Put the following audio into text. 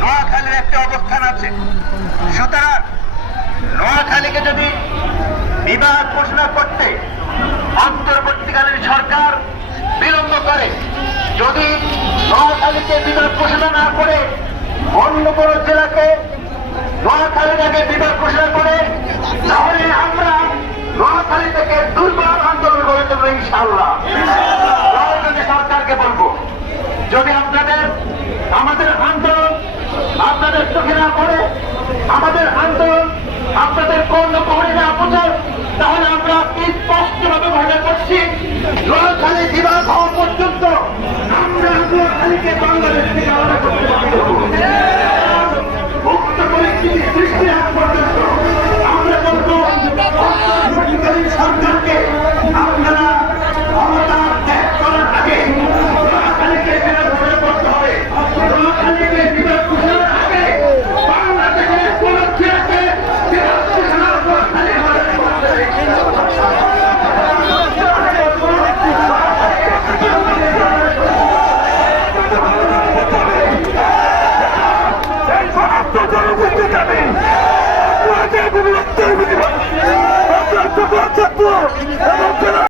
নোয়াখালীর একটা অবস্থান আছে। সুতরাং নোয়াখালীকে যদি বিবাদ ঘোষণা করতে অন্তর্বর্তীকালীন সরকার বিলম্ব করে, যদি নোয়াখালীকে বিবাদ ঘোষণা না করে অন্য কোন জেলাকে নোয়াখালীর আগে বিবাদ ঘোষণা করে, তাহলে আমরা নোয়াখালী থেকে দুর্বল আন্দোলন গড়ে তুলব ইনশাআল্লাহ। সরকারকে বলবো, যদি আমাদের আন্দোলন আপনাদের চোখে না পড়ে, আমাদের আন্দোলন আপনাদের কর্ণকুহরে না পৌঁছায়, তাহলে আমরা স্পষ্টভাবে ঘোষণা করছি, নোয়াখালী বিভাগ হওয়া পর্যন্ত আমরা নোয়াখালীকে বাংলাদেশ থেকে আলাদা করতে পারবো। মুক্ত পরিস্থিতি সৃষ্টি হওয়া পর্যন্ত আমরা বলবো সরকারকে, আপনারা ক্ষমতা ত্যাগ করার আগে নোয়াখালীকে বিভাগ ঘোষণা করতে হবে। নোয়াখালীকে বিভাগ ঘোষণার আগে বাংলাদেশের কোন জেলাকে বিভাগ ঘোষণা নোয়াখালী আমাদের জনগোষ্ঠী যাবে।